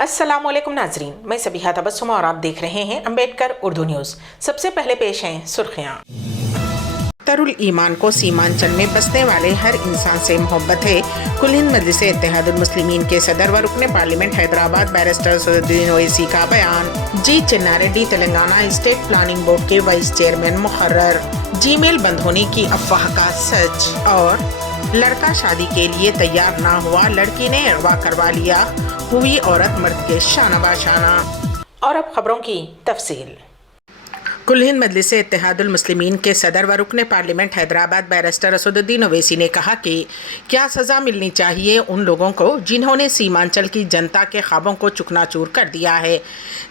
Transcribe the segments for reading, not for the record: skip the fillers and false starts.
अस्सलाम वालेकुम नाजरीन, मैं सबिहा तबस्सुम और आप देख रहे हैं अम्बेडकर उर्दू न्यूज़। सबसे पहले पेश हैं सुर्खियाँ। अख्तरुल ईमान को सीमांचल में बसने वाले हर इंसान से मोहब्बत है। कुल हिंद मजलिस इत्तेहादुल मुस्लिमीन के सदर व रुकने पार्लियामेंट हैदराबाद बैरिस्टर असदुद्दीन ओवैसी का बयान। जी चिन्नारेड्डी तेलंगाना स्टेट प्लानिंग बोर्ड के वाइस चेयरमैन मुकर्रर। जीमेल बंद होने की अफवाह का सच। और लड़का शादी के लिए तैयार ना हुआ, लड़की ने अगवा करवा लिया, हुई औरत मर्द के शाना बाशाना। और अब खबरों की तफसील। कुल हिंद मजलिस इत्तेहादुल मुस्लिमीन के सदर व रुकने पार्लियामेंट हैदराबाद बैरिस्टर असदुद्दीन ओवैसी ने कहा कि क्या सज़ा मिलनी चाहिए उन लोगों को जिन्होंने सीमांचल की जनता के ख्वाबों को चुकनाचूर कर दिया है,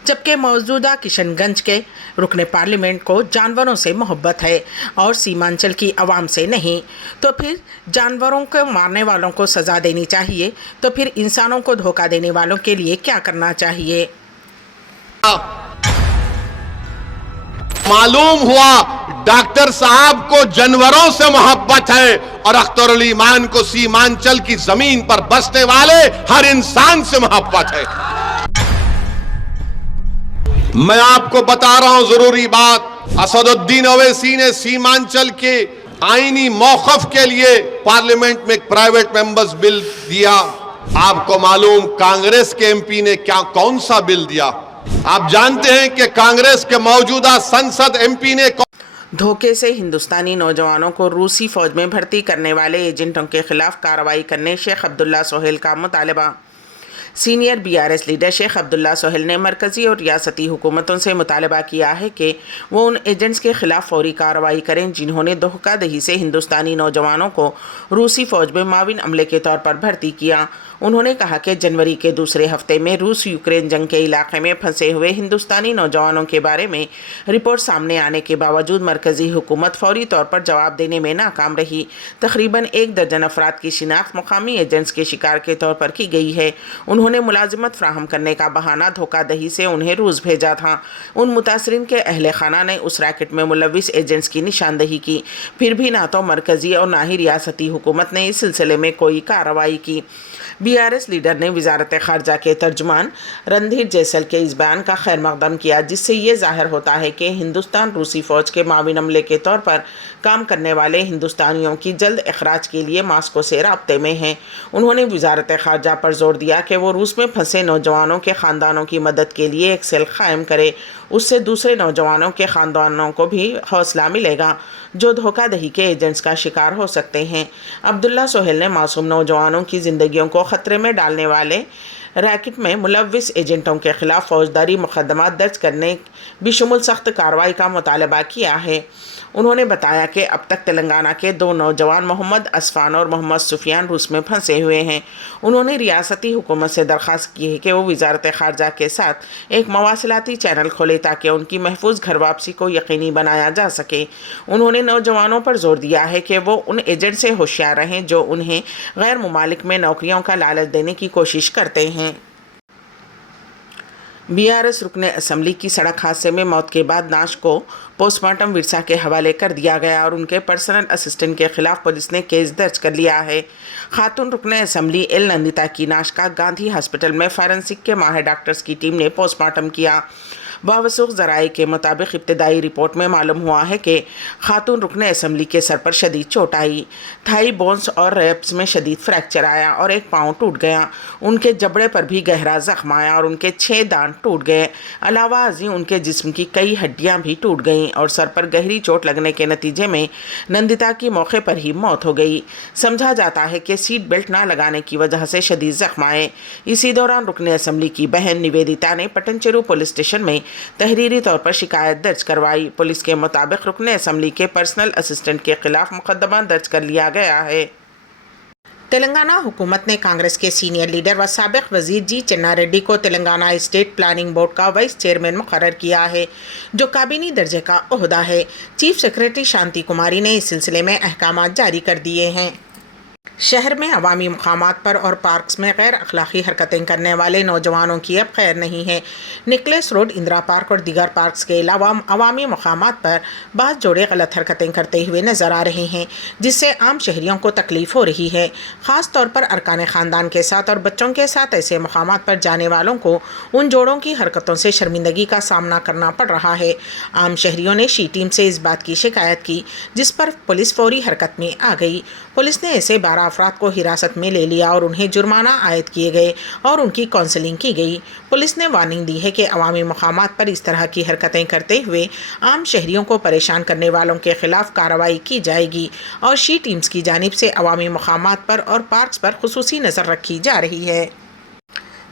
जबकि मौजूदा किशनगंज के रुकने पार्लियामेंट को जानवरों से मोहब्बत है और सीमांचल की आवाम से नहीं। तो फिर जानवरों को मारने वालों को सज़ा देनी चाहिए, तो फिर इंसानों को धोखा देने वालों के लिए क्या करना चाहिए। मालूम हुआ डॉक्टर साहब को जानवरों से मोहब्बत है और अख्तरुल ईमान को सीमांचल की जमीन पर बसने वाले हर इंसान से मोहब्बत है। मैं आपको बता रहा हूं जरूरी बात, असदुद्दीन ओवैसी ने सीमांचल के आईनी मौकफ के लिए पार्लियामेंट में एक प्राइवेट मेंबर्स बिल दिया। आपको मालूम कांग्रेस के एमपी ने कौन सा बिल दिया? आप जानते हैं कि कांग्रेस के मौजूदा संसद एमपी ने धोखे से हिंदुस्तानी नौजवानों को रूसी फौज में भर्ती करने वाले एजेंटों के खिलाफ कार्रवाई करने शेख अब्दुल्ला सोहेल का मुतालबा। Senior BRS leader Sheikh Abdullah Sohail ने मरकज़ी और रियासती हुकूमतों से मुतालबा किया है कि वो उन एजेंट्स के खिलाफ फौरी कार्रवाई करें जिन्होंने धोखाधड़ी से हिंदुस्तानी नौजवानों को रूसी फौज में माविन अमले के तौर पर भर्ती किया। उन्होंने कहा कि जनवरी के दूसरे हफ्ते में रूस यूक्रेन जंग के इलाके में फंसे हुए हिंदुस्तानी नौजवानों के बारे में रिपोर्ट सामने आने के बावजूद मरकज़ी हुकूमत फौरी तौर पर जवाब देने में नाकाम रही। तकरीबन 1 दर्जन अफराद की शिनाख्त मुकामी एजेंट्स के शिकार के तौर पर की गई है। उन्होंने मुलाजिमत फ्राहम करने का बहाना धोखाधड़ी से उन्हें रूस भेजा था। उन मुतासरीन के अहले खाना ने उस रैकेट में मुलविस एजेंट्स की निशानदही की, फिर भी ना तो मरकज़ी और ना ही रियासती हुकूमत ने इस सिलसिले में कोई कार्रवाई की। बीआरएस लीडर ने वजारत ख़ारजा के तर्जुमान रणधीर जैसल के इस बयान का खैर मकदम किया, जिससे ये ज़ाहिर होता है कि हिंदुस्तान रूसी फ़ौज के माविन अमले के तौर पर काम करने वाले हिंदुस्तानियों की जल्द अखराज के लिए मास्को से राब्ते में है। उन्होंने वजारत ख़ारजा पर जोर दिया कि वो रूस में फंसे नौजवानों के ख़ानदानों की मदद के लिए एक सेल कायम करे। उससे दूसरे नौजवानों के ख़ानदानों को भी हौसला मिलेगा जो धोखाधड़ी के एजेंट्स का शिकार हो सकते हैं। अब्दुल्ला सोहेल ने मासूम नौजवानों की ज़िंदगियों को ख़तरे में डालने वाले रैकेट में मुलविस एजेंटों के खिलाफ फौजदारी मुकदमा दर्ज करने बिशुमुल सख्त कार्रवाई का मुतालबा किया है। उन्होंने बताया कि अब तक तेलंगाना के 2 नौजवान मोहम्मद असफान और मोहम्मद सुफियान रूस में फंसे हुए हैं। उन्होंने रियासती हुकूमत से दरख्वास्त की है कि वो वजारत ख़ारजा के साथ एक मवासिलाती चैनल खोले ताकि उनकी महफूज घर वापसी को यकीनी बनाया जा सके। उन्होंने नौजवानों पर जोर दिया है कि वो उन एजेंट से होशियार रहें जो उन्हें गैर मुमालिक में नौकरियों का लालच देने की कोशिश करते हैं। बीआरएस रुकने असम्बली की सड़क हादसे में मौत के बाद नाश को पोस्टमार्टम विरसा के हवाले कर दिया गया और उनके पर्सनल असिस्टेंट के खिलाफ पुलिस ने केस दर्ज कर लिया है। खातून रुकने असम्बली एल नंदिता की नाश का गांधी हॉस्पिटल में फॉरेंसिक के माहिर डॉक्टर्स की टीम ने पोस्टमार्टम किया। बावसूख ज़राए के मुताबिक इब्तदाई रिपोर्ट में मालूम हुआ है कि खातून रुकने असम्बली के सर पर शदीद चोट आई, थाई बोन्स और रेप्स में शदीद फ्रैक्चर आया और एक पाँव टूट गया। उनके जबड़े पर भी गहरा जख्म आया और उनके 6 दांत टूट गए। अलावा अजी उनके जिस्म की कई हड्डियां भी टूट गईं और सर पर गहरी चोट लगने के नतीजे में नंदिता की मौके पर ही मौत हो गई। समझा जाता है कि सीट बेल्ट ना लगाने की वजह से शदीद जख्म आए। इसी दौरान रुकने असम्बली की बहन निवेदिता ने पटनचेरू पुलिस स्टेशन में तहरीरी तौर पर शिकायत दर्ज करवाई। पुलिस के मुताबिक रुकने असम्बली के पर्सनल असिस्टेंट के खिलाफ मुकदमा दर्ज कर लिया गया है। तेलंगाना हुकूमत ने कांग्रेस के सीनियर लीडर व साबिक वजीर जी चिन्नारेड्डी को तेलंगाना स्टेट प्लानिंग बोर्ड का वाइस चेयरमैन मुकर्रर किया है, जो काबीनी दर्जे का ओहदा है। चीफ सेक्रेटरी शांति कुमारी ने इस सिलसिले में अहकामात जारी कर दिए हैं। شہر میں عوامی مقامات پر اور پارکس میں غیر اخلاقی حرکتیں کرنے والے نوجوانوں کی اب خیر نہیں ہے۔ نکلس روڈ، اندرا پارک اور دیگر پارکس کے علاوہ عوامی مقامات پر بعض جوڑے غلط حرکتیں کرتے ہوئے نظر آ رہے ہیں، جس سے عام شہریوں کو تکلیف ہو رہی ہے۔ خاص طور پر ارکان خاندان کے ساتھ اور بچوں کے ساتھ ایسے مقامات پر جانے والوں کو ان جوڑوں کی حرکتوں سے شرمندگی کا سامنا کرنا پڑ رہا ہے۔ عام شہریوں نے شی ٹیم سے اس بات کی شکایت کی، جس پر پولیس فوری حرکت میں آ گئی۔ پولیس نے ایسے 12 افراد کو حراست میں لے لیا اور انہیں جرمانہ عائد کیے گئے اور ان کی کاؤنسلنگ کی گئی۔ پولیس نے وارننگ دی ہے کہ عوامی مقامات پر اس طرح کی حرکتیں کرتے ہوئے عام شہریوں کو پریشان کرنے والوں کے خلاف کارروائی کی جائے گی اور شی ٹیمز کی جانب سے عوامی مقامات پر اور پارکس پر خصوصی نظر رکھی جا رہی ہے۔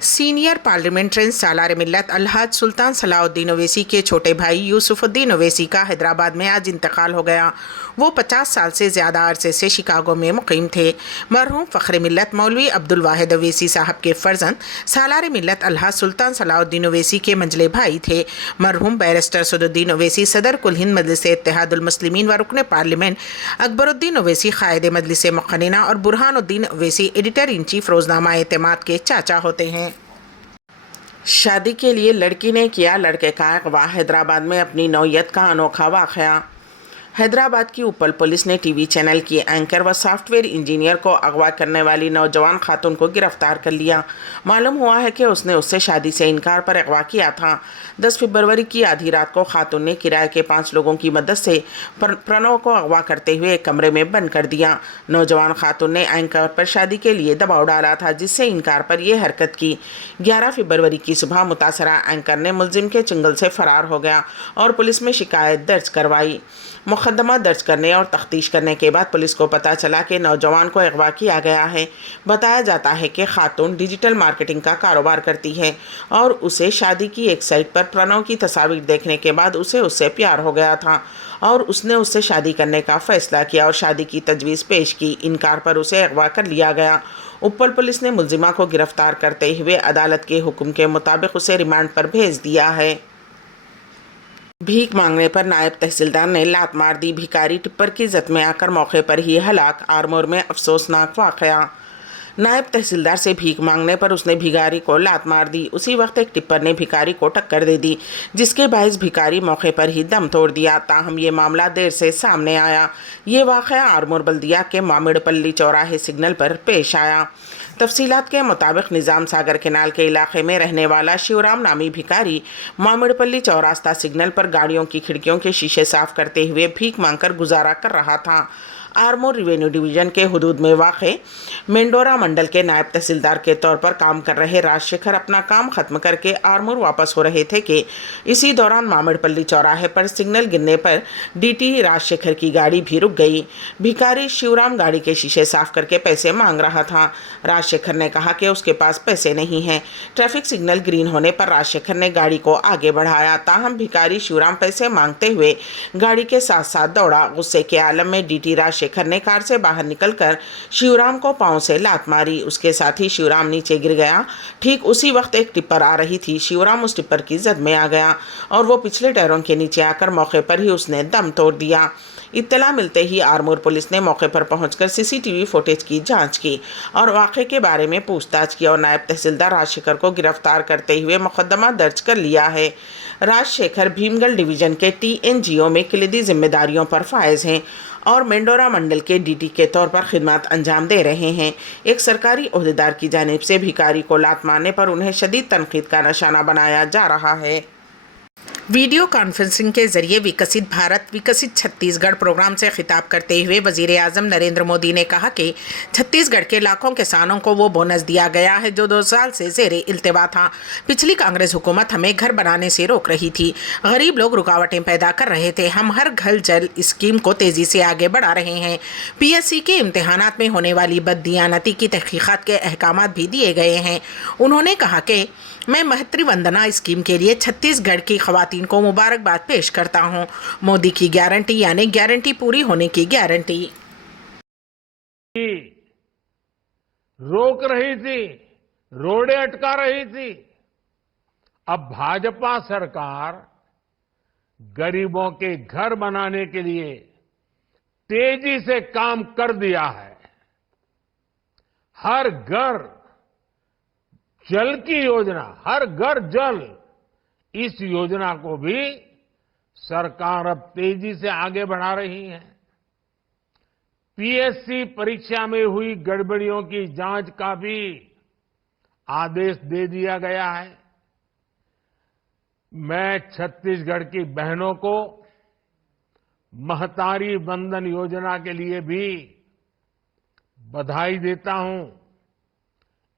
سینئر پارلیمنٹرین سالار ملت الحاج سلطان صلاح الدین اویسی کے چھوٹے بھائی یوسف الدین اویسی کا حیدرآباد میں آج انتقال ہو گیا۔ وہ 50 سال سے زیادہ عرصے سے شکاگو میں مقیم تھے۔ مرحوم فخر ملت مولوی عبدالواحد اویسی صاحب کے فرزند سالار ملت الحاج سلطان صلاح الدین اویسی کے منجلے بھائی تھے۔ مرحوم بیرسٹر سعد الدین اویسی صدر کل ہند مجلس اتحاد المسلمین و رکن پارلیمنٹ، اکبر الدین اویسی قائد مجلس مقننہ اور برہان الدین اویسی ایڈیٹر ان چیف روزنامہ اعتماد کے چاچا ہوتے ہیں۔ شادی کے لیے لڑکی نے کیا لڑکے کا اغوا، حیدرآباد میں اپنی نوعیت کا انوکھا واقعہ۔ حیدرآباد کی اپل پولیس نے ٹی وی چینل کی اینکر و سافٹ ویئر انجینئر کو اغوا کرنے والی نوجوان خاتون کو گرفتار کر لیا۔ معلوم ہوا ہے کہ اس نے اس سے شادی سے انکار پر اغوا کیا تھا۔ 10 فروری کی آدھی رات کو خاتون نے کرائے کے 5 لوگوں کی مدد سے پرنو کو اغوا کرتے ہوئے ایک کمرے میں بند کر دیا۔ نوجوان خاتون نے اینکر پر شادی کے لیے دباؤ ڈالا تھا، جس سے انکار پر یہ حرکت کی۔ 11 فروری کی صبح متاثرہ اینکر نے ملزم کے چنگل سے فرار ہو گیا اور پولیس میں شکایت درج کروائی۔ مقدمہ درج کرنے اور تفتیش کرنے کے بعد پولیس کو پتہ چلا کہ نوجوان کو اغوا کیا گیا ہے۔ بتایا جاتا ہے کہ خاتون ڈیجیٹل مارکیٹنگ کا کاروبار کرتی ہے اور اسے شادی کی ایک سائٹ پر پرنو کی تصاویر دیکھنے کے بعد اسے اس سے پیار ہو گیا تھا اور اس نے اس سے شادی کرنے کا فیصلہ کیا اور شادی کی تجویز پیش کی۔ انکار پر اسے اغوا کر لیا گیا۔ اپل پولیس نے ملزمہ کو گرفتار کرتے ہوئے عدالت کے حکم کے مطابق اسے ریمانڈ پر بھیج دیا ہے۔ بھیک مانگنے پر نائب تحصیلدار نے لات مار دی، بھکاری ٹپر کی زد میں آ کر موقع پر ہی ہلاک۔ آرمور میں افسوسناک واقعہ۔ نائب تحصیلدار سے بھیک مانگنے پر اس نے بھکاری کو لات مار دی۔ اسی وقت ایک ٹپر نے بھکاری کو ٹکر دے دی، جس کے باعث بھکاری موقع پر ہی دم توڑ دیا۔ تاہم یہ معاملہ دیر سے سامنے آیا۔ یہ واقعہ آرمور بلدیہ کے مامڑ پلی چوراہے سگنل پر پیش آیا۔ تفصیلات کے مطابق نظام ساگر کینال کے علاقے میں رہنے والا شیورام نامی بھکاری مامڑ پلی چوراستہ سگنل پر گاڑیوں کی کھڑکیوں کے شیشے صاف کرتے ہوئے بھیک مانگ کر گزارا کر رہا تھا۔ آرمور ریونیو ڈویژن کے حدود میں واقع مینڈورا منڈل کے نائب تحصیلدار کے طور پر کام کر رہے راج شیکھر اپنا کام ختم کر کے آرمور واپس ہو رہے تھے کہ اسی دوران مامڑ پلی چوراہے پر سگنل گرنے پر ڈی ٹی راج شیکھر کی گاڑی بھی رک گئی۔ بھکاری شیورام گاڑی کے شیشے صاف کر کے پیسے مانگ رہا تھا۔ راج شیکھر نے کہا کہ اس کے پاس پیسے نہیں ہیں۔ ٹریفک سگنل گرین ہونے پر راج شیکھر نے گاڑی کو آگے بڑھایا، تاہم بھکاری شیورام پیسے مانگتے ہوئے گاڑی کے ساتھ ساتھ دوڑا۔ غصے کے عالم میں ڈی ٹی راج شیکھر نے کار سے باہر نکل کر شیورام کو پاؤں سے لات ماری۔ اس کے ساتھ ہی شیورام نیچے گر گیا۔ ٹھیک اسی وقت ایک ٹپر آ رہی تھی۔ شیورام اس ٹپر کی زد میں آ گیا اور وہ پچھلے ٹائروں کے نیچے آ کر موقع پر ہی اس نے دم توڑ دیا۔ اطلاع ملتے ہی آرمور پولیس نے موقع پر پہنچ کر سی سی ٹی وی فوٹیج کی جانچ کی اور واقعے کے بارے میں پوچھ تاچھ کی اور نائب تحصیلدار راج شیکھر کو گرفتار کرتے ہوئے مقدمہ درج کر لیا ہے۔ راج شیکھر بھیمگل ڈویژن کے ٹی این جی او میں کلیدی ذمہ داریوں پر فائز ہیں اور مینڈورا منڈل کے ڈی ٹی کے طور پر خدمات انجام دے رہے ہیں۔ ایک سرکاری عہدیدار کی جانب سے بھکاری کو لات مارنے پر انہیں شدید تنقید کا نشانہ بنایا جا رہا ہے۔ ویڈیو کانفرنسنگ کے ذریعے وکست بھارت وکست چھتیس گڑھ پروگرام سے خطاب کرتے ہوئے وزیر اعظم نریندر مودی نے کہا کہ چھتیس گڑھ کے لاکھوں کسانوں کو وہ بونس دیا گیا ہے جو 2 سال سے زیر التوا تھا۔ پچھلی کانگریس حکومت ہمیں گھر بنانے سے روک رہی تھی، غریب لوگ رکاوٹیں پیدا کر رہے تھے۔ ہم ہر گھر جل اسکیم کو تیزی سے آگے بڑھا رہے ہیں۔ پی ایس سی کے امتحانات میں ہونے والی بددیانتی کی تحقیقات کے احکامات بھی دیے گئے ہیں۔ انہوں نے کہا کہ میں مہتری وندنا اسکیم کے لیے چھتیس گڑھ کی خواتین کو مبارکباد پیش کرتا ہوں۔ مودی کی گارنٹی یعنی گارنٹی پوری ہونے کی گارنٹی۔ روک رہی تھی، روڈیں اٹکا رہی تھی، اب بھاجپا سرکار غریبوں کے گھر بنانے کے لیے تیزی سے کام کر دیا ہے۔ हर घर जल की योजना, हर घर जल, इस योजना को भी सरकार अब तेजी से आगे बढ़ा रही है। पीएससी परीक्षा में हुई गड़बड़ियों की जांच का भी आदेश दे दिया गया है। मैं छत्तीसगढ़ की बहनों को महतारी वंदन योजना के लिए भी बधाई देता हूं।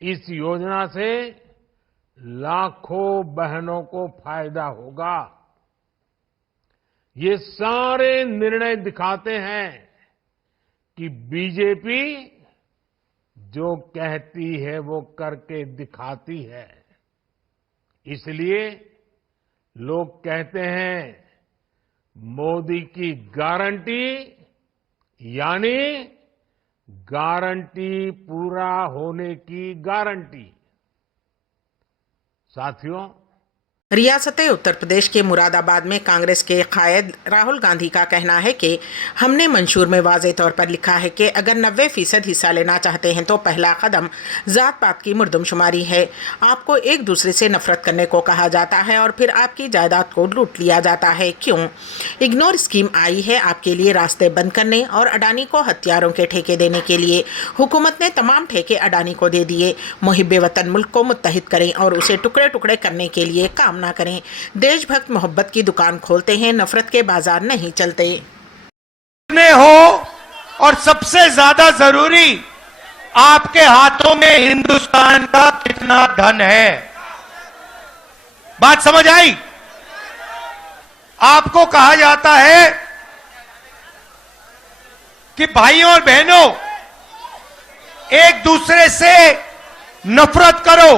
इस योजना से लाखों बहनों को फायदा होगा। ये सारे निर्णय दिखाते हैं कि बीजेपी जो कहती है वो करके दिखाती है। इसलिए लोग कहते हैं मोदी की गारंटी यानी गारंटी पूरा होने की गारंटी। साथियों, रियासत उत्तर प्रदेश के मुरादाबाद में कांग्रेस के कायद राहुल गांधी का कहना है कि हमने मंशूर में वाज़ेह तौर पर लिखा है कि अगर 90% हिस्सा लेना चाहते हैं तो पहला कदम ज़ात पात की मुर्दमशुमारी है। आपको एक दूसरे से नफरत करने को कहा जाता है और फिर आपकी जायदाद को लूट लिया जाता है। क्यों? इग्नोर स्कीम आई है आपके लिए रास्ते बंद करने और अडानी को हथियारों के ठेके देने के लिए। हुकूमत ने तमाम ठेके अडानी को दे दिए। मुहिब्बे वतन मुल्क को मुत्तहिद करें और उसे टुकड़े टुकड़े करने के लिए काम ना करें। देशभक्त मोहब्बत की दुकान खोलते हैं, नफरत के बाजार नहीं चलते। हो और सबसे ज्यादा जरूरी, आपके हाथों में हिंदुस्तान का कितना धन है। बात समझ आई? आपको कहा जाता है कि भाइयों और बहनों एक दूसरे से नफरत करो।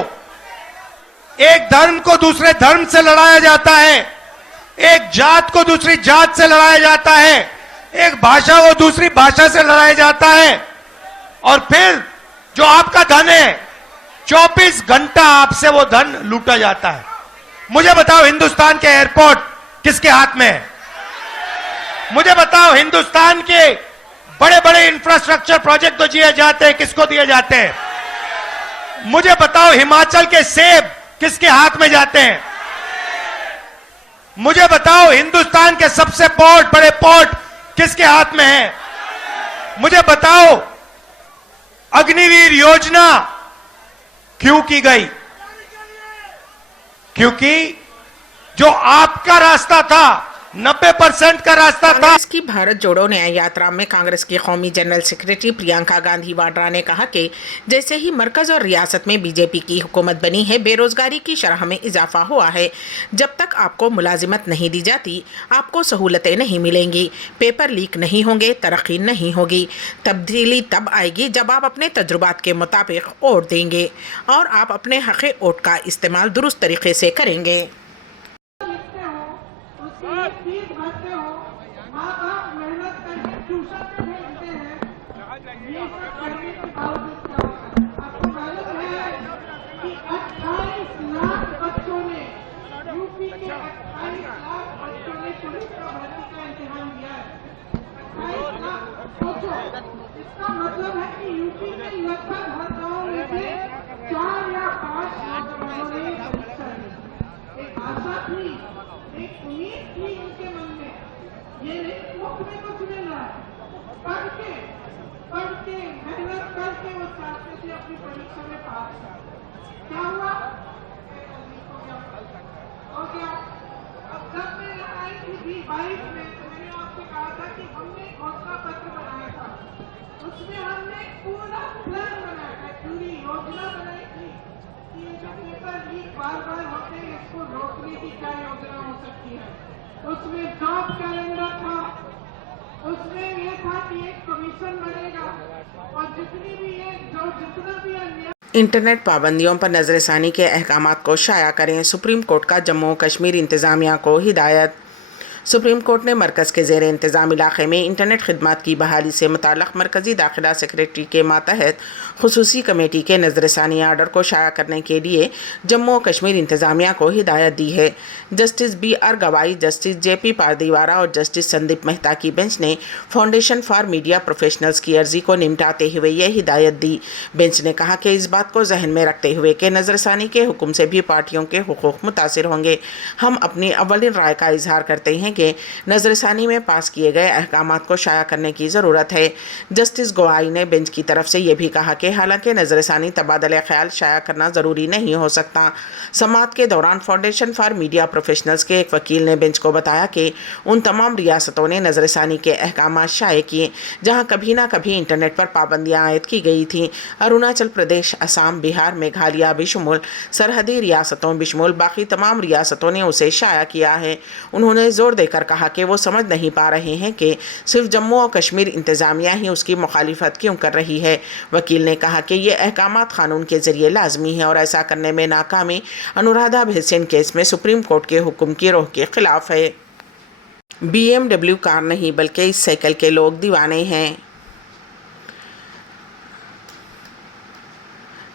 एक धर्म को दूसरे धर्म से लड़ाया जाता है, एक जात को दूसरी जात से लड़ाया जाता है, एक भाषा को दूसरी भाषा से लड़ाया जाता है, और फिर जो आपका धन है 24 घंटा आपसे वो धन लूटा जाता है। मुझे बताओ हिंदुस्तान के एयरपोर्ट किसके हाथ में है? मुझे बताओ हिंदुस्तान के बड़े बड़े इंफ्रास्ट्रक्चर प्रोजेक्ट तो दिए जाते हैं, किसको दिए जाते हैं? मुझे बताओ हिमाचल के सेब किसके हाथ में जाते हैं? मुझे बताओ हिंदुस्तान के सबसे बड़े पोर्ट किसके हाथ में है? मुझे बताओ अग्निवीर योजना क्यों की गई? क्योंकि जो आपका रास्ता था 90% का रास्ता था। कांग्रेस की भारत जोड़ो न्याय यात्रा में कांग्रेस की कौमी जनरल सेक्रेटरी प्रियंका गांधी वाड्रा ने कहा कि जैसे ही मरकज और रियासत में बीजेपी की हुकूमत बनी है, बेरोजगारी की शरह में इजाफा हुआ है। जब तक आपको मुलाजिमत नहीं दी जाती, आपको सहूलतें नहीं मिलेंगी, पेपर लीक नहीं होंगे, तरक्की नहीं होगी। तब्दीली तब आएगी जब आप अपने तजुर्बात के मुताबिक वोट देंगे और आप अपने हक़ वोट का इस्तेमाल दुरुस्त तरीके से करेंगे। फीस भरते हो, माँ बाप मेहनत करके ट्यूशन पे भेजते हैं, ये सब करने के बावजूद क्या होता है? आपको मालूम है कि 28 लाख बच्चों ने, यूपी के 28 लाख बच्चों ने पुलिस का भर्ती का इम्तिहान दिया है। 28 लाख, सोचो, इसका मतलब है कि यूपी के लगभग हर गाँव में से 4 या 5 नौजवानों ने परीक्षा दी। एक आशा थी, एक उम्मीद थी उनके मन में, ये नहीं मुफ्त में कुछ मिल रहा है। पढ़ के मेहनत करके वो चाहते थे अपनी परीक्षा में पास। क्या हुआ? हो गया। अब जब मैं आई थी 22 में, तो मैंने आपसे कहा था कि हमने घोषणा पत्र बनाया था, उसमें हमने पूरा प्लान बनाया था, पूरी योजना बनाई थी कि ये जो पेपर लीक बार बार होते हैं, इसको रोकने की क्या योजना हो सकती है। उसमें जॉब कैलेंडर था, उसमें ये था कि एक कमीशन बनेगा और जितना भी अन्याय। इंटरनेट पाबंदियों पर नजरसानी के अहकामात को शाया करें। सुप्रीम कोर्ट का जम्मू कश्मीर इंतजामिया को हिदायत। सुप्रीम कोर्ट ने मरकज़ के ज़ेर इंतज़ाम इलाक़े में इंटरनेट खिदमात की बहाली से मुताल्लिक़ मरकज़ी दाखिला सेक्रेटरी के मातहत खुसूसी कमेटी के नज़रसानी आर्डर को शाया करने के लिए जम्मू और कश्मीर इंतज़ामिया को हिदायत दी है। Justice B.R. गवाई, जस्टिस J.P. पारदीवारा और जस्टिस संदीप मेहता की बेंच ने फाउंडेशन फॉर मीडिया प्रोफेशनल्स की अर्जी को निपटाते हुए यह हिदायत दी। बेंच ने कहा कि इस बात को जहन में रखते हुए कि नज़रसानी के हुक्म से भी पार्टियों के हुकूक मुतासिर होंगे, हम अपनी अव्वलिन राय का इजहार करते हैं कि नज़रसानी में पास किए गए अहकामात को शाया करने की ज़रूरत है। जस्टिस गवाई ने बेंच की तरफ से यह भी कहा कि हालांकि नज़रसानी तबादला ख्याल शाया करना ज़रूरी नहीं हो सकता। समाअत के दौरान फाउंडेशन फॉर मीडिया प्रोफेशनल्स के एक वकील ने बेंच को बताया कि उन तमाम रियासतों ने नज़रसानी के अहकामात शाये किए जहां कभी ना कभी इंटरनेट पर पाबंदियां आयद की गई थी। अरुणाचल प्रदेश, असम, बिहार, मेघालय बिशमुल सरहदी रियासतों बिशमुल बाकी तमाम रियासतों ने उसे शाया किया है। उन्होंने ज़ोर देकर कहा कि वो समझ नहीं पा रहे हैं कि सिर्फ जम्मू और कश्मीर इंतज़ामिया ही उसकी मुखालिफत क्यों कर रही है। वकील ने कहा कि ये अहकामात कानून के ज़रिए लाजमी है और ऐसा करने में नाकामी अनुराधा भैसिन केस में सुप्रीम कोर्ट के हुक्म की रोह के खिलाफ है। BMW कार नहीं बल्कि इस साइकिल के लोग दीवाने हैं।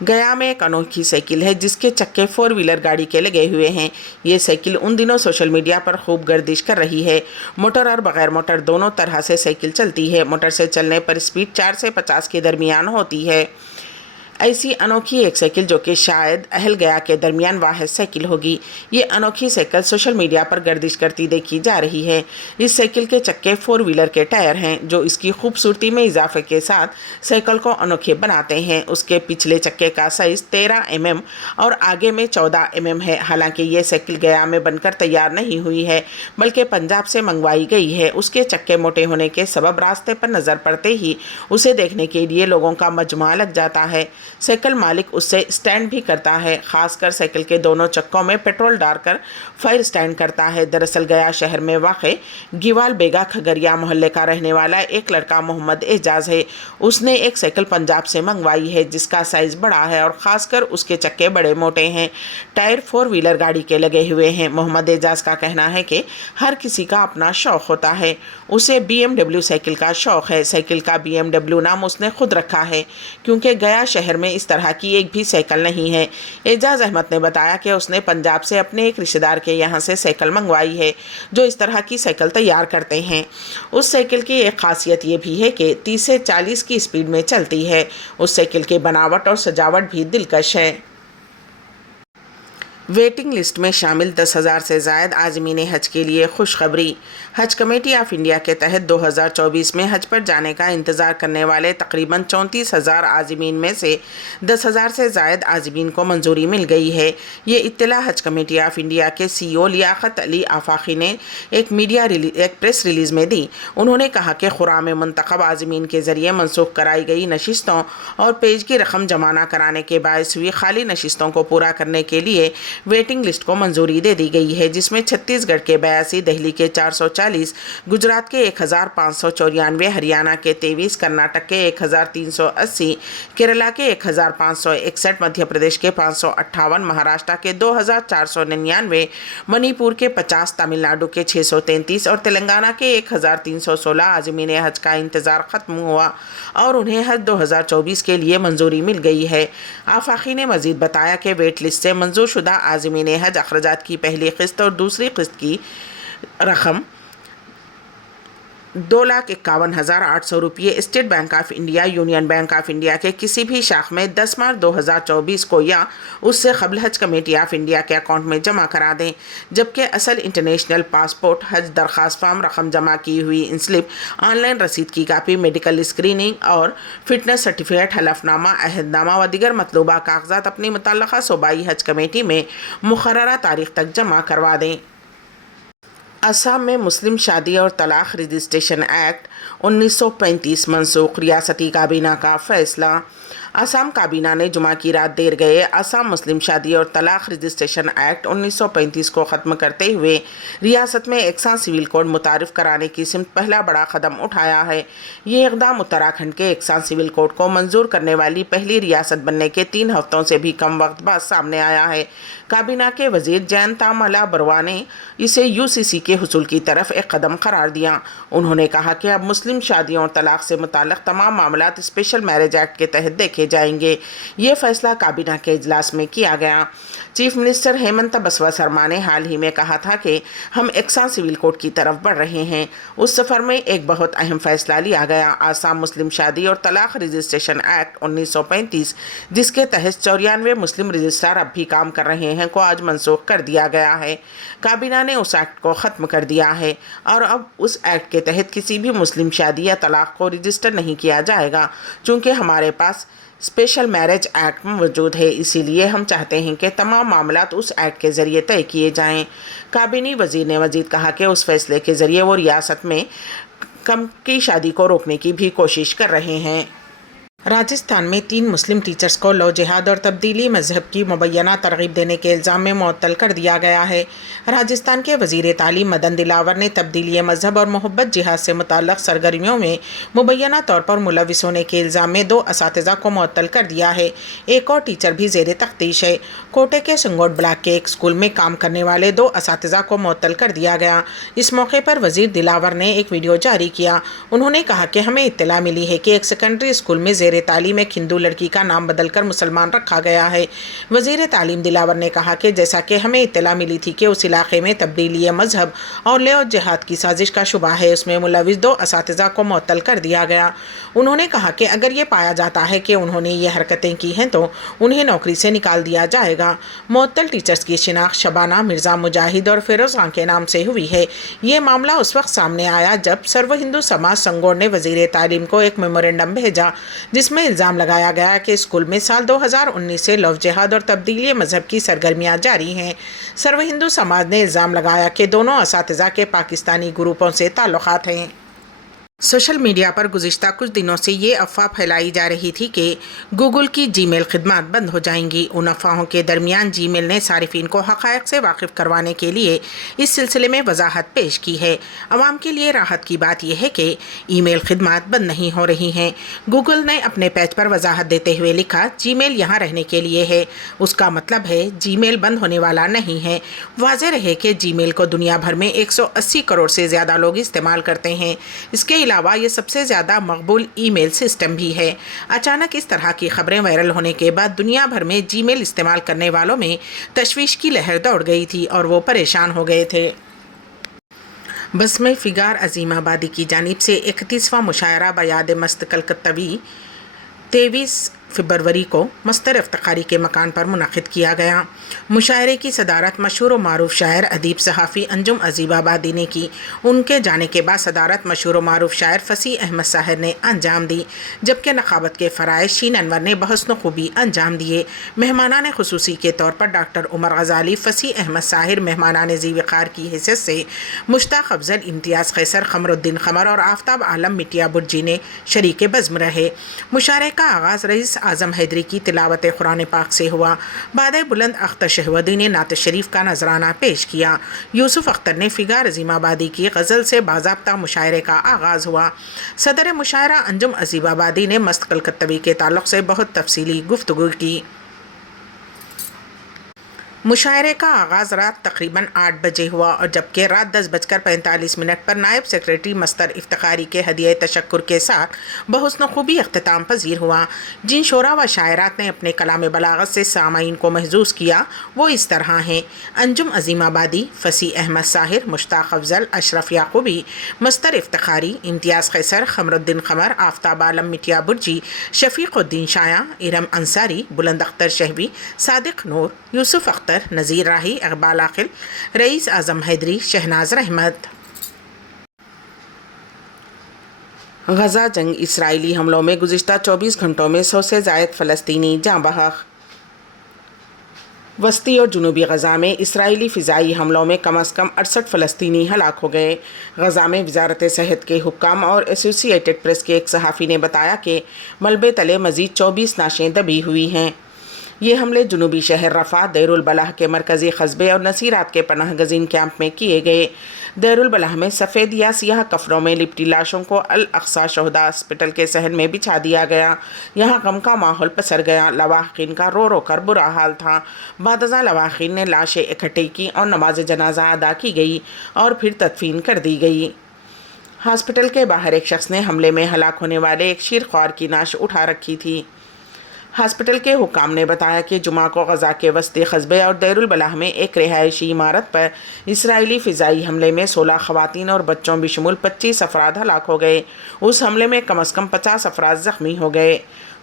गया में एक अनोखी साइकिल है जिसके चक्के 4 व्हीलर गाड़ी के लगे हुए हैं। ये साइकिल उन दिनों सोशल मीडिया पर खूब गर्दिश कर रही है। मोटर और बगैर मोटर दोनों तरह से साइकिल चलती है। मोटर से चलने पर स्पीड 4 से 50 के दरमियान होती है। ऐसी अनोखी एक साइकिल जो कि शायद अहल गया के दरमियान वाहिद साइकिल होगी। ये अनोखी साइकिल सोशल मीडिया पर गर्दिश करती देखी जा रही है। इस साइकिल के चक्के 4 व्हीलर के टायर हैं जो इसकी खूबसूरती में इजाफे के साथ साइकिल को अनोखे बनाते हैं। उसके पिछले चक्के का साइज़ 13 mm और आगे में 14 mm है। हालांकि ये साइकिल गया में बनकर तैयार नहीं हुई है बल्कि पंजाब से मंगवाई गई है। उसके चक्के मोटे होने के सबब रास्ते पर नज़र पड़ते ही उसे देखने के लिए लोगों का मजमा लग जाता है। साइकिल मालिक उससे स्टैंड भी करता है। खासकर साइकिल के दोनों चक्कों में पेट्रोल डालकर फायर स्टैंड करता है। दरअसल गया शहर में वाक़े गिवाल बेगा खगरिया मोहल्ले का रहने वाला एक लड़का मोहम्मद एजाज है। उसने एक साइकिल पंजाब से मंगवाई है जिसका साइज़ बड़ा है और ख़ासकर उसके चक्के बड़े मोटे हैं। टायर 4 व्हीलर गाड़ी के लगे हुए हैं। मोहम्मद एजाज का कहना है कि हर किसी का अपना शौक़ होता है। उसे BMW साइकिल का शौक़ है। साइकिल का BMW नाम उसने खुद रखा है क्योंकि गया शहर में इस तरह की एक भी साइकिल नहीं है। एजाज अहमद ने बताया कि उसने पंजाब से अपने एक रिश्तेदार के यहाँ से साइकिल मंगवाई है जो इस तरह की साइकिल तैयार करते हैं। उस साइकिल की एक खासियत ये भी है कि 30 से 40 की स्पीड में चलती है। उस साइकिल की बनावट और सजावट भी दिलकश है। वेटिंग लिस्ट में शामिल 10,000 से ज़ायद आज़मीन हज के लिए खुशखबरी। हज कमेटी ऑफ इंडिया के तहत 2024 में हज पर जाने का इंतज़ार करने वाले तकरीबन 34,000 आज़मीन में से 10,000 से ज़ायद आज़मीन को मंजूरी मिल गई है। ये इत्तला हज कमेटी ऑफ इंडिया के CEO लियाकत अली आफाकी ने एक प्रेस रिलीज़ में दी। उन्होंने कहा कि खुराम मुंतखब आज़मीन के ज़रिए मनसूख कराई गई नशिस्तों और पेज की रकम जमा न कराने के बायस हुई खाली नशिस्तों को पूरा करने के लिए वेटिंग लिस्ट को मंजूरी दे दी गई है, जिसमें छत्तीसगढ़ के 82, दिल्ली के 440, गुजरात के 1,594, हरियाणा के 23, कर्नाटक के 1,380, केरला के 1,561, मध्य प्रदेश के 558, महाराष्ट्र के 2,499, मणिपुर के 50, तमिलनाडु के 633 और तेलंगाना के 1,316 आज़मीन हज का इंतज़ार ख़त्म हुआ और उन्हें हज 2024 के लिए मंजूरी मिल गई है। आफाकी ने मज़ीद बताया कि वेट लिस्ट से मंजूर शुदा आज़मीन हज अखराजात की पहली किस्त और दूसरी किस्त की रकम 2,51,800 रुपये state bank of India, union bank of India के किसी भी शाख में 10 मार्च 2024 को या उससे कबल हज कमेटी ऑफ इंडिया के अकाउंट में जमा करा दें, जबकि असल इंटरनेशनल पासपोर्ट, हज दरख्वास्त फॉर्म, रकम जमा की हुई इन स्लिप, ऑनलाइन रसीद की कापी, मेडिकल स्क्रीनिंग और फिटनेस सर्टिफिकेट, हलफनामा, अहदनामा व दीगर मतलूबा कागजात अपनी मुतल्लका सूबाई हज कमेटी में मुकर्ररा तारीख तक जमा करवा दें। असम में मुस्लिम शादी और तलाक रजिस्ट्रेशन एक्ट 1935 मनसूख, रियासती काबीना का फैसला। असम काबीना ने जुमा की रात देर गए असम मुस्लिम शादी और तलाक रजिस्ट्रेशन एक्ट 1935 को ख़त्म करते हुए रियासत में एक सा सिविल कोड मुतारिफ कराने की सिमत पहला बड़ा कदम उठाया है। ये इक़दाम उत्तराखंड के एक सा सिविल कोड को मंजूर करने वाली पहली रियासत बनने के 3 हफ्तों से भी कम वक्त बाद सामने आया है। काबीना के वजीर जयंता मला बरुआ ने इसे यूसीसी के हुसूल की तरफ एक कदम करार दिया। उन्होंने कहा कि अब मुस्लिम शादियों और तलाक से मुताल्लिक़ तमाम मामलात स्पेशल मैरिज एक्ट के तहत देखे जाएंगे। ये फैसला काबीना के इजलास में किया गया। चीफ मिनिस्टर हेमंत बसवा शर्मा ने हाल ही में कहा था कि हम एक सा सिविल कोड की तरफ बढ़ रहे हैं। उस सफ़र में एक बहुत अहम फैसला लिया गया। आसाम मुस्लिम शादी और तलाक रजिस्ट्रेशन एक्ट 1935 जिसके तहत 94 मुस्लिम रजिस्ट्रार अब भी काम कर रहे हैं को आज मनसूख कर दिया गया है। काबीना ने उस एक्ट को ख़त्म कर दिया है और अब उस एक्ट के तहत किसी भी मुस्लिम शादी या तलाक को रजिस्टर नहीं किया जाएगा। चूँकि हमारे पास स्पेशल मैरिज एक्ट मौजूद है, इसीलिए हम चाहते हैं कि तमाम मामलात उस एक्ट के ज़रिए तय किए जाएं। काबीनी वज़ीर ने मज़ीद कहा कि उस फैसले के ज़रिए वो रियासत में कम की शादी को रोकने की भी कोशिश कर रहे हैं। राजस्थान में 3 मुस्लिम टीचर्स को लव जिहाद और तब्दीली मजहब की मुबैना तरगीब देने के इल्ज़ाम में मुअत्तल कर दिया गया है। राजस्थान के वज़ीर तालीम मदन दिलावर ने तब्दीली मजहब और मोहब्बत जिहाद से मुताल्लिक़ सरगर्मियों में मुबैना तौर पर मुलविस होने के इल्ज़ाम में 2 असातिज़ा को मुअत्तल कर दिया है। एक और टीचर भी ज़ेर तफ्तीश है। कोटे के संगोट ब्लॉक के एक स्कूल में काम करने वाले 2 असातिज़ा को मुअत्तल कर दिया गया। इस मौके पर वज़ीर दिलावर ने एक वीडियो जारी किया। उन्होंने कहा कि हमें इत्तला मिली है कि एक सेकेंडरी स्कूल में ज़ेर तालीम एक हिंदू लड़की का नाम बदलकर मुसलमान रखा गया है। वज़ीर तालीम दिलावर ने कहा कि जैसा कि हमें इत्तला मिली थी कि उस इलाके में तब्दीली मजहब और ले और जिहाद की साजिश का शुबा है, उसमें मुलविस 2 असातिज़ा को मुअत्तल कर दिया गया। उन्होंने कहा कि अगर ये पाया जाता है कि उन्होंने ये हरकतें की हैं तो उन्हें नौकरी से निकाल दिया जाएगा। मुअत्तल टीचर्स की शिनाख्त शबाना मिर्ज़ा मुजाहिद और फिरोज़ खान के नाम से हुई है। ये मामला उस वक्त सामने आया जब सर्व हिंदू समाज संगोड ने वज़ीर तालीम को एक मेमोरेंडम भेजा जिसमें इल्ज़ाम लगाया गया कि स्कूल में साल 2019 से लव जिहाद और तब्दीली मजहब की सरगर्मियां जारी हैं। सर्व हिंदू समाज ने इल्ज़ाम लगाया कि दोनों असातिज़ा के पाकिस्तानी ग्रुपों से ताल्लुकात हैं। सोशल मीडिया पर गुज़िश्ता कुछ दिनों से ये अफवाह फैलाई जा रही थी कि गूगल की जीमेल खिदमात बंद हो जाएंगी। उन अफवाहों के दरमियान जीमेल ने सारिफिन को हक़ाइक़ से वाकिफ़ करवाने के लिए इस सिलसिले में वजाहत पेश की है। आवाम के लिए राहत की बात यह है कि ईमेल खिदमात बंद नहीं हो रही हैं। गूगल ने अपने पेज पर वजाहत देते हुए लिखा, जीमेल यहाँ रहने के लिए है। उसका मतलब है जीमेल बंद होने वाला नहीं है। वाज़ेह रहे कि जीमेल को दुनिया भर में 180 करोड़ से ज़्यादा लोग इस्तेमाल करते हैं। इसके अलावा ये सबसे ज़्यादा मकबूल ईमेल सिस्टम भी है। अचानक इस तरह की खबरें वायरल होने के बाद दुनिया भर में जीमेल इस्तेमाल करने वालों में तशवीश की लहर दौड़ गई थी और वो परेशान हो गए थे। बस में फ़िगार अज़ीमाबादी की जानिब से 31वां मुशायरा बयाद मस्त कलकत्तवी 23 फरवरी को मस्तर इफ्तिखारी के मकान पर मुनक़िद किया गया। मुशायरे की सदारत मशहूर व मारूफ शायर अदीब सहाफ़ी अंजुम अज़ीमाबादी ने की। उनके जाने के बाद सदारत मशहूर व मारूफ शायर फ़सीह अहमद साहिर ने अंजाम दी, जबकि नक़ाबत के फ़राइज़ शीन अनवर ने बहस्न खूबी अंजाम दिए। मेहमानान ख़ुसूसी के तौर पर डॉक्टर उमर गज़ाली, फ़सीह अहमद साहिर मेहमानान ज़ी-वक़ार की हैसियत से मुश्ताक़ अफ़ज़ल, इम्तियाज़ क़ैसर, क़मरुद्दीन क़मर और आफ्ताब आलम मिटिया बुर्जी ने शरीक बज़्म रहे। मुशायरे का आगाज़ रईस आज़म हैदरी की तिलावत कुरान पाक से हुआ। बादे बुलंद अख्तर शहवदी ने नात शरीफ का नजराना पेश किया। यूसुफ अख्तर ने फ़िगार अज़ीमाबादी की गज़ल से बाज़ाब्ता मुशायरे का आगाज़ हुआ। सदर मुशायरा अंजुम अज़ीमाबादी ने मस्त कलकत्तवी के ताल्लुक़ से बहुत तफसीली गुफ्तगू की। मुशायरे का आगाज़ रात तकरीबन 8 बजे हुआ और जबकि रात 10:45 पर नायब सेक्रेटरी मस्तर इफ्तिखारी के हदिया तशक्कुर के साथ बहुस्न खूबी अख्तिताम पजीर हुआ। जिन शोरा व शायरात ने अपने कलाम बलागत से सामाईन को महजूज़ किया वो इस तरह हैं: अंजुम अज़ीमाबादी, फ़सीह अहमद साहिर, मुश्ताक़ अफ़ज़ल, अशरफ याक़ूबी, मस्तर इफ्तिखारी, इम्तियाज़ क़ैसर, क़मरुद्दीन क़मर, आफ्ताब आलम मिटिया बुर्जी, शफ़ीक़ुद्दीन शाया, इरम अंसारी, बुलंद अख्तर शहवी, सादिक़ नूर, यूसुफ अख्तर, नज़ीर राही, इक़बाल आक़िल, रईस आज़म हैदरी, शहनाज रहमत। गज़ा जंग इसराइली हमलों में गुज़िश्ता 24 घंटों में 100 से ज़ायद फ़लस्तीनी जाँ बहक। وسطی اور جنوبی غزہ میں اسرائیلی فضائی حملوں میں کم از کم 68 فلسطینی ہلاک ہو گئے۔ غزہ میں وزارت صحت کے حکام اور ایسوسی ایٹڈ پریس کے ایک صحافی نے بتایا کہ ملبے تلے مزید 24 نعشیں دبی ہوئی ہیں۔ یہ حملے جنوبی شہر رفح، دیر البلح کے مرکزی قصبے اور نصیرات کے پناہ گزین کیمپ میں کیے گئے۔ دیر البلح میں سفید یا سیاہ کفنوں میں لپٹی لاشوں کو الاقصی شہداء ہسپتال کے صحن میں بچھا دیا گیا۔ یہاں غم کا ماحول پسر گیا۔ لواحقین کا رو رو کر برا حال تھا۔ بعد ازاں لواحقین نے لاشیں اکٹھی کی اور نماز جنازہ ادا کی گئی اور پھر تدفین کر دی گئی۔ ہسپتال کے باہر ایک شخص نے حملے میں ہلاک ہونے والے ایک شیرخوار کی نعش اٹھا رکھی تھی۔ ہسپتال کے حکام نے بتایا کہ جمعہ کو غزہ کے وسطی قصبے اور دیر البلح میں ایک رہائشی عمارت پر اسرائیلی فضائی حملے میں 16 خواتین اور بچوں بشمول 25 افراد ہلاک ہو گئے۔ اس حملے میں کم از کم 50 افراد زخمی ہو گئے۔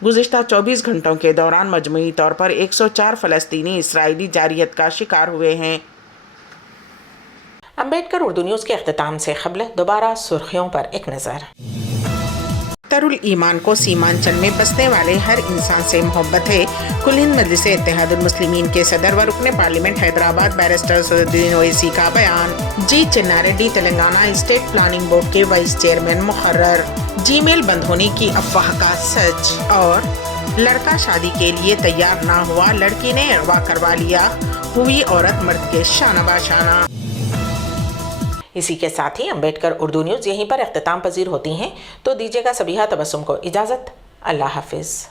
گزشتہ 24 گھنٹوں کے دوران مجموعی طور پر 104 فلسطینی اسرائیلی جارحیت کا شکار ہوئے ہیں۔ امبیڈکر اردو نیوز کے اختتام سے قبل دوبارہ سرخیوں پر ایک نظر۔ ایمان کو سیمانچل میں بسنے والے ہر انسان سے محبت ہے۔ کل ہند مجلس اتحاد المسلمین کے صدر و رکن پارلیمنٹ حیدرآباد بیرسٹر اسدالدین اویسی کا بیان۔ G Chinna Reddy Telangana state planning board کے وائس چیئرمین مقرر۔ جی میل بند ہونے کی افواہ کا سچ۔ اور لڑکا شادی کے لیے تیار نہ ہوا، لڑکی نے اغوا کروا لیا، ہوئی عورت مرد کے شانہ باشانہ۔ اسی کے ساتھ ہی امبیڈکر اردو نیوز یہیں پر اختتام پذیر ہوتی ہیں، تو دیجیے گا سبیحہ تبسم کو اجازت۔ اللہ حافظ۔